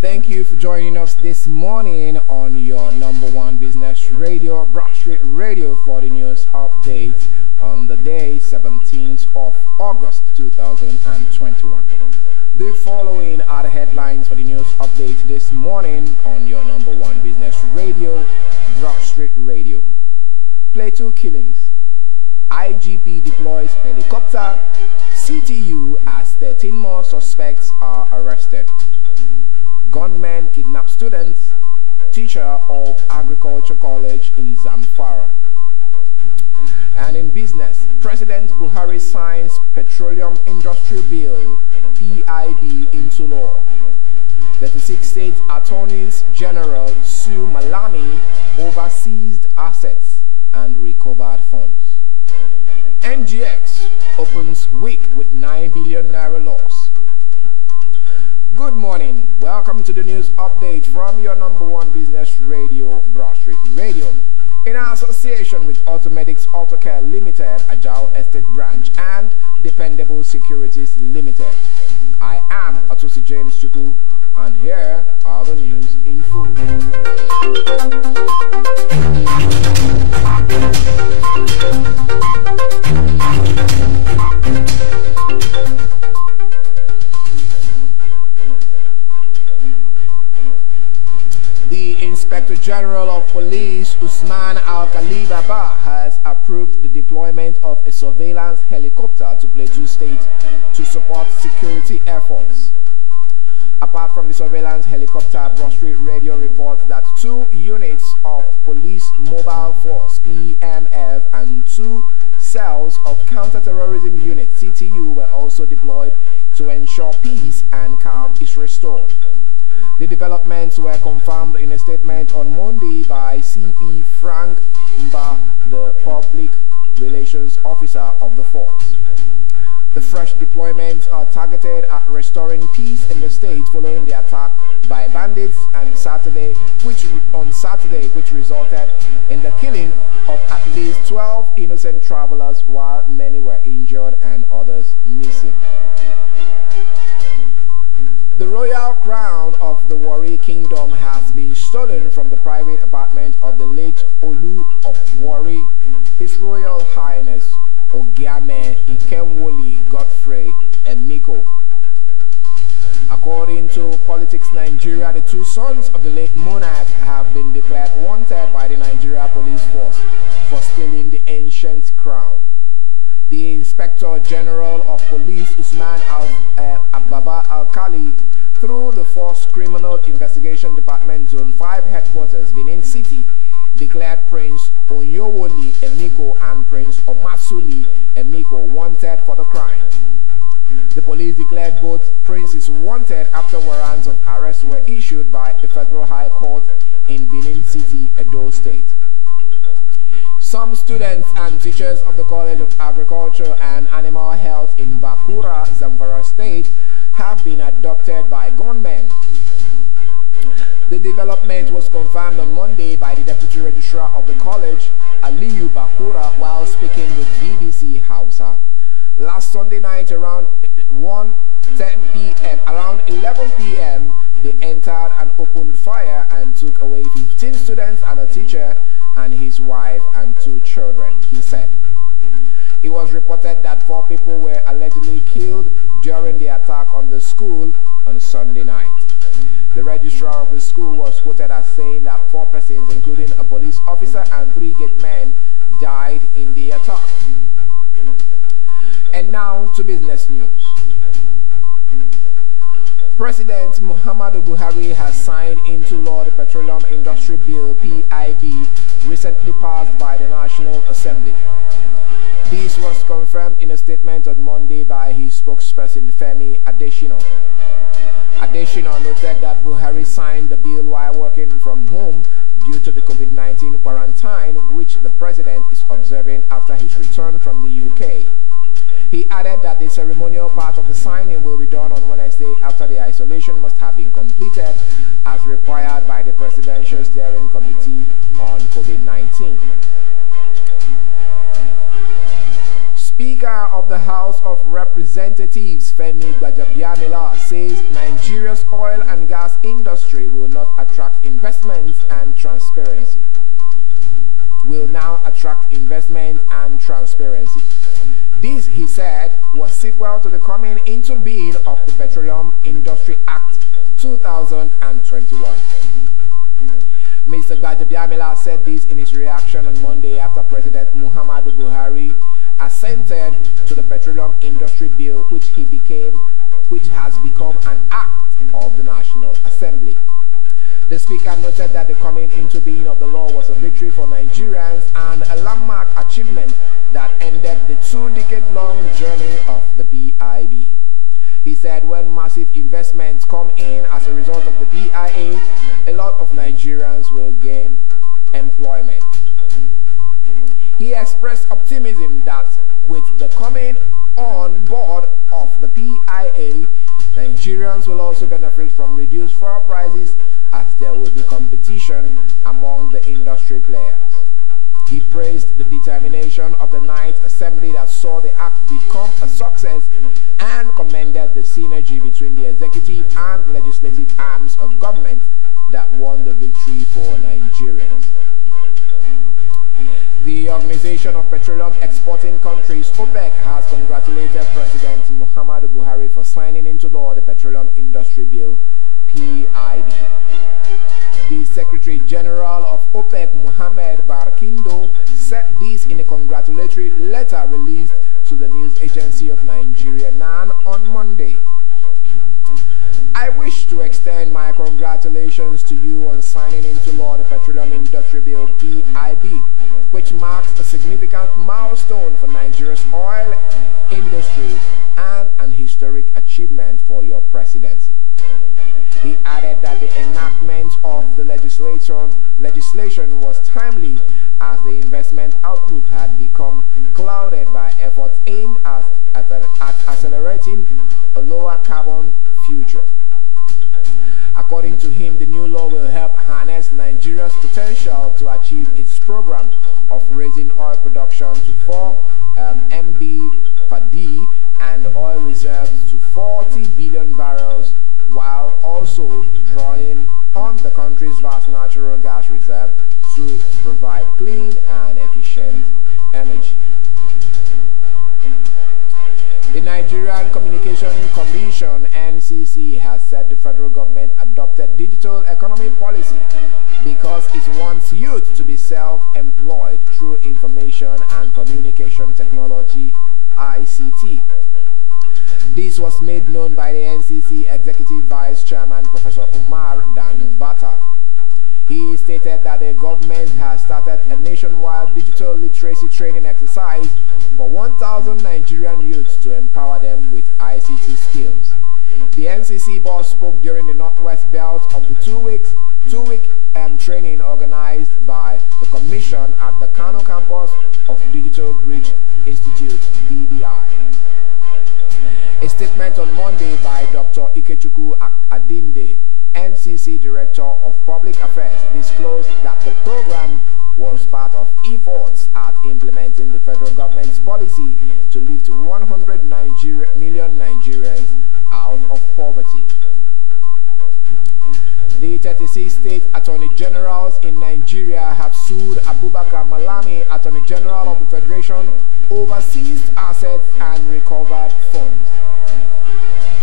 Thank you for joining us this morning on your number one business radio, Broadstreet Radio, for the news update on the day 17th of August 2021. The following are the headlines for the news update this morning on your number one business radio, Broadstreet Radio. Plateau killings. IGP deploys helicopter. CTU as 13 more suspects are arrested. Gunmen kidnap students. Teacher of Agriculture College in Zamfara. And in business, President Buhari signs Petroleum Industry Bill (PIB) into law. 36 state attorneys general sue Malami over seized assets and recovered funds. NGX opens week with 9 billion naira loss. Good morning. Welcome to the news update from your number one business radio, Broadstreet Radio, in association with Automedics Autocare Limited, Ajao Estate Branch, and Dependable Securities Limited. I am Atusi James Chuku, and here are the news in full. The Inspector General of Police, Usman Al-Khalibaba, has approved the deployment of a surveillance helicopter to Plateau State to support security efforts. Apart from the surveillance helicopter, Broadstreet Radio reports that 2 units of Police Mobile Force (PMF) and 2 cells of Counter-Terrorism Unit (CTU) were also deployed to ensure peace and calm is restored. The developments were confirmed in a statement on Monday by CP Frank Mba, the Public Relations Officer of the force. The fresh deployments are targeted at restoring peace in the state following the attack by bandits on Saturday, which resulted in the killing of at least 12 innocent travelers, while many were injured and others missing. The royal crown of the Warri Kingdom has been stolen from the private apartment of the late Olu of Warri, His Royal Highness Ogiame Ikenwoli Godfrey Emiko. According to Politics Nigeria, the 2 sons of the late monarch have been declared wanted by the Nigeria Police Force for stealing the ancient crown. The Inspector General of Police, Usman Ababa Al-Kali, through the Force Criminal Investigation Department Zone 5 headquarters, Benin City, declared Prince Onyowoli Emiko and Prince Omasuli Emiko wanted for the crime. The police declared both princes wanted after warrants of arrest were issued by the Federal High Court in Benin City, Edo State. Some students and teachers of the College of Agriculture and Animal Health in Bakura, Zamfara State, have been abducted by gunmen. The development was confirmed on Monday by the Deputy Registrar of the College, Aliyu Bakura, while speaking with BBC Hausa. Last Sunday night around 11 p.m., they entered and opened fire and took away 15 students and a teacher and his wife and 2 children, he said. It was reported that 4 people were allegedly killed during the attack on the school on Sunday night. The registrar of the school was quoted as saying that 4 persons, including a police officer and 3 gate men, died in the attack. And now to business news. President Muhammadu Buhari has signed into law the Petroleum Industry Bill (PIB) recently passed by the National Assembly. This was confirmed in a statement on Monday by his spokesperson Femi Adesina. Adesina noted that Buhari signed the bill while working from home due to the COVID-19 quarantine, which the president is observing after his return from the UK. He added that the ceremonial part of the signing will be done on Wednesday after the isolation must have been completed as required by the Presidential Steering Committee on COVID-19. Speaker of the House of Representatives Representatives Femi Gbajabiamila says Nigeria's oil and gas industry will not attract investments and transparency. Will now attract investment and transparency. This, he said, was sequel to the coming into being of the Petroleum Industry Act 2021. Mr. Gbajabiamila said this in his reaction on Monday after President Muhammadu Buhari assented to the Petroleum Industry Bill, which has become an act of the National Assembly. The speaker noted that the coming into being of the law was a victory for Nigerians and a landmark achievement that ended the 2-decade-long journey of the PIB. He said when massive investments come in as a result of the PIA, a lot of Nigerians will gain employment. He expressed optimism that with the coming on board of the PIA, Nigerians will also benefit from reduced fuel prices as there will be competition among the industry players. He praised the determination of the Ninth Assembly that saw the act become a success and commended the synergy between the executive and legislative arms of government that won the victory for Nigerians. The Organization of Petroleum Exporting Countries, OPEC, has congratulated President Muhammadu Buhari for signing into law the Petroleum Industry Bill, PIB. The Secretary General of OPEC, Mohammed Barkindo, said this in a congratulatory letter released to the news agency of Nigeria, NAN, on Monday. I wish to extend my congratulations to you on signing into law the Petroleum Industry Bill, PIB, which marks a significant milestone for Nigeria's oil industry and an historic achievement for your presidency. He added that the enactment of the legislation was timely as the investment outlook had become clouded by efforts aimed at accelerating a lower carbon future. According to him, the new law will help harness Nigeria's potential to achieve its program of raising oil production to 4 MB per day and oil reserves to 40 billion barrels, while also drawing on the country's vast natural gas reserve to provide clean and efficient energy. The Nigerian Communication Commission, NCC, has said the federal government adopted digital economy policy because it wants youth to be self-employed through information and communication technology, ICT. This was made known by the NCC Executive Vice Chairman, Professor Umar Danbata. He stated that the government has started a nationwide digital literacy training exercise for 1,000 Nigerian youths to empower them with ICT skills. The NCC boss spoke during the Northwest Belt of the two-week training organized by the Commission at the Kano campus of Digital Bridge Institute, DBI. A statement on Monday by Dr. Ikechukwu Adinde, NCC Director of Public Affairs, disclosed that the program was part of efforts at implementing the federal government's policy to lift 100 million Nigerians out of poverty. The 36 state attorney generals in Nigeria have sued Abubakar Malami, Attorney General of the Federation, over seized assets and recovered funds.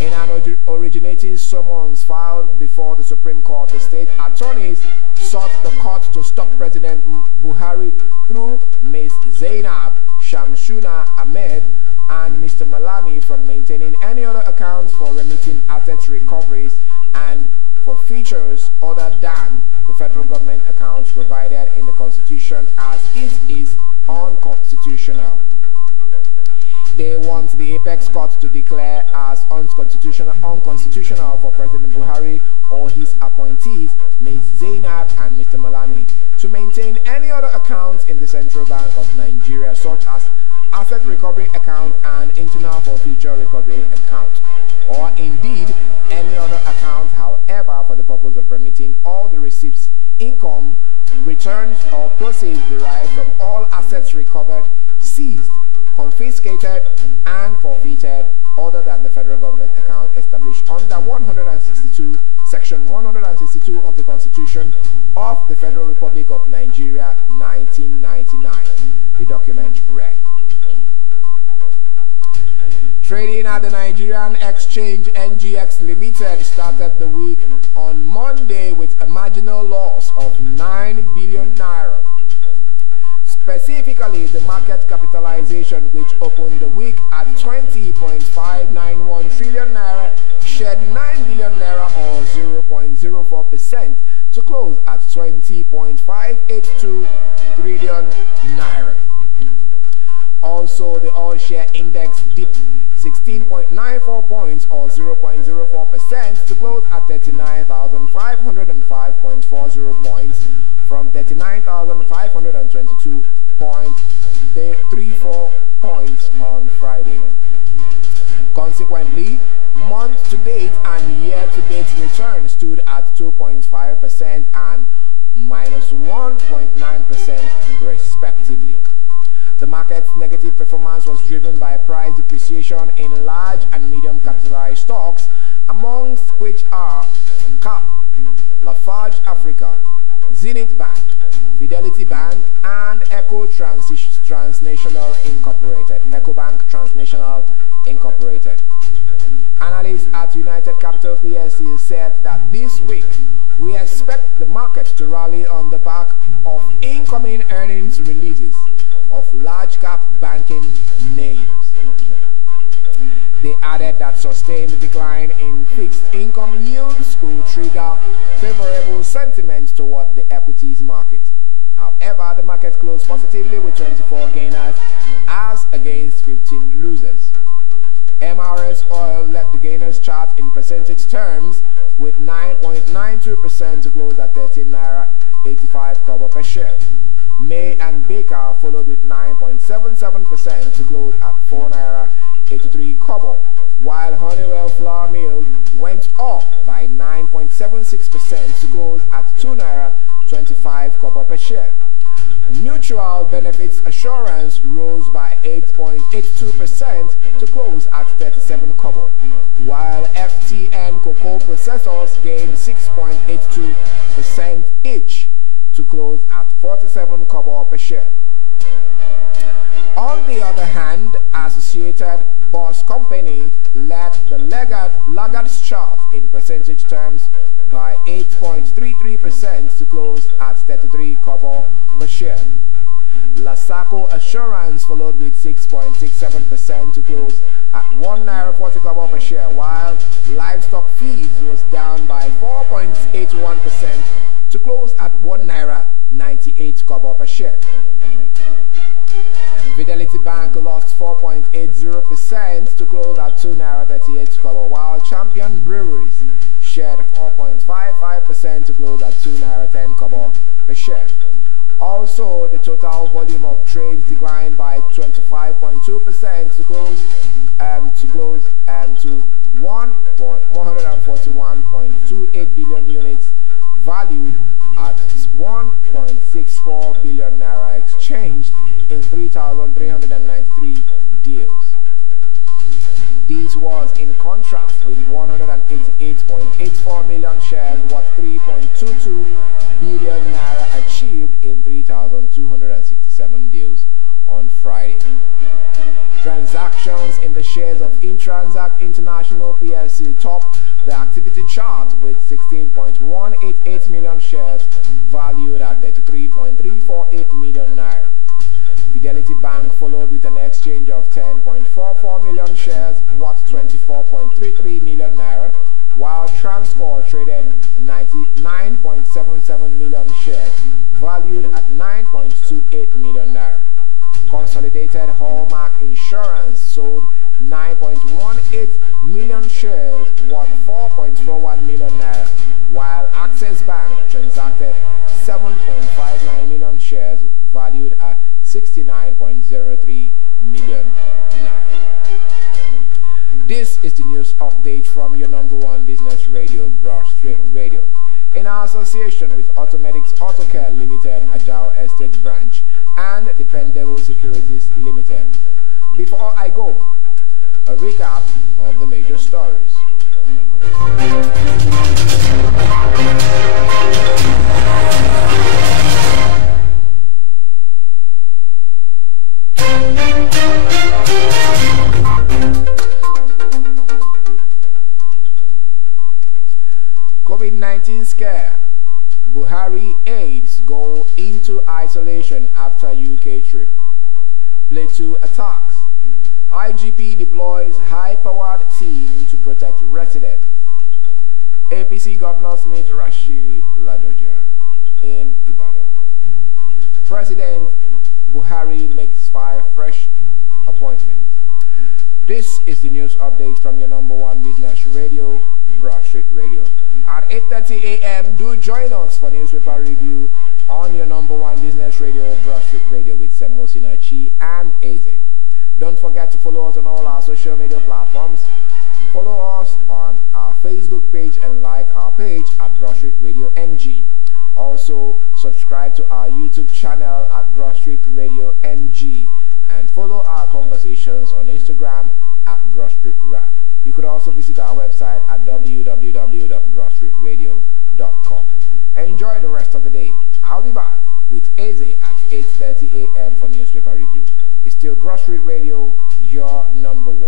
In an originating summons filed before the Supreme Court, the state attorneys sought the court to stop President Buhari through Ms. Zainab Shamsuna Ahmed and Mr. Malami from maintaining any other accounts for remitting assets recoveries and for features other than the federal government accounts provided in the Constitution, as it is unconstitutional. They want the apex court to declare as unconstitutional for President Buhari or his appointees, Ms. Zainab and Mr. Malami, to maintain any other accounts in the Central Bank of Nigeria, such as asset recovery account and internal forfeiture recovery account, or indeed any other account, however, for the purpose of remitting all the receipts, income, returns, or proceeds derived from all assets recovered, seized, confiscated and forfeited other than the federal government account established under Section 162 of the Constitution of the Federal Republic of Nigeria, 1999. The document read. Trading at the Nigerian Exchange NGX Limited started the week on Monday with a marginal loss of 9 billion naira. Specifically, the market capitalization, which opened the week at 20.591 trillion naira, shed 9 billion naira or 0.04% to close at 20.582 trillion naira. Also, the all-share index dipped 16.94 points or 0.04% to close at 39,505.40 points from 39,522.34 points on Friday. Consequently, month-to-date and year-to-date returns stood at 2.5% and minus 1.9% respectively. The market's negative performance was driven by price depreciation in large and medium capitalized stocks, amongst which are CAP, Lafarge Africa, Zenith Bank, Fidelity Bank, and Transnational Incorporated. EcoBank Transnational Incorporated. Analysts at United Capital PLC said that this week we expect the market to rally on the back of incoming earnings releases of large cap banking names. They added that sustained decline in fixed income yields could trigger favorable sentiment toward the equities market. However, the market closed positively with 24 gainers as against 15 losers. MRS Oil led the gainers chart in percentage terms with 9.92% to close at 13 naira 85 kobo per share. May and Baker followed with 9.77% to close at 4 naira 83 kobo, while Honeywell Flour Mill went up by 9.76% to close at 2 naira 25 kobo per share. Mutual Benefits Assurance rose by 8.82% to close at 37 kobo, while FTN Cocoa Processors gained 6.82% each to close at 47 kobo per share. On the other hand, Associated Boss Company led the laggards chart in percentage terms by 8.33% to close at 33 kobo per share. Lasaco Assurance followed with 6.67% to close at 1 naira 40 kobo per share, while Livestock Feeds was down by 4.81% to close at 1 naira 98 kobo per share. Fidelity Bank lost 4.80% to close at 2 naira 38 kobo, while Champion Breweries shed 4.55% to close at 2 naira 10 kobo per share. Also, the total volume of trades declined by 25.2% to close to 141.28 billion units, valued at 1.64 billion naira, exchanged in 3,393 deals. This was in contrast with 188.84 million shares worth 3.22 billion naira achieved in 3,267 deals on Friday. Transactions in the shares of Intransact International PLC topped the activity chart with 16.188 million shares valued at 33.348 million naira. Fidelity Bank followed with an exchange of 10.44 million shares worth 24.33 million naira, while Transcorp traded 99.77 million shares valued at 9.28 million naira. Consolidated Hallmark Insurance sold 9.18 million shares worth 4.41 million naira, while Access Bank transacted 7.59 million shares valued at 69.03 million naira. This is the news update from your number one business radio, Broadstreet Radio, in our association with Automedics Autocare Limited, Agile Estate Branch, and Dependable Securities Limited. Before I go, a recap of the major stories. COVID-19 scare. Buhari aides go into isolation after UK trip. Plateau attacks. IGP deploys high-powered team to protect residents. APC governors meet Rashidi Ladoja in Ibadan. President Buhari makes 5 fresh appointments. This is the news update from your number one business radio, Broadstreet Radio. At 8:30 a.m., do join us for newspaper review on your number one business radio, Broadstreet Radio, with Semosina Chi and Eze. Don't forget to follow us on all our social media platforms. Follow us on our Facebook page and like our page at Broadstreet Radio NG. Also, subscribe to our YouTube channel at Broadstreet Radio NG and follow our conversations on Instagram at Broadstreet Rad. You could also visit our website at www.broadstreetradio.com. Enjoy the rest of the day. I'll be back with Eze at 8:30 a.m. for newspaper review. It's still Broadstreet Radio, your number one.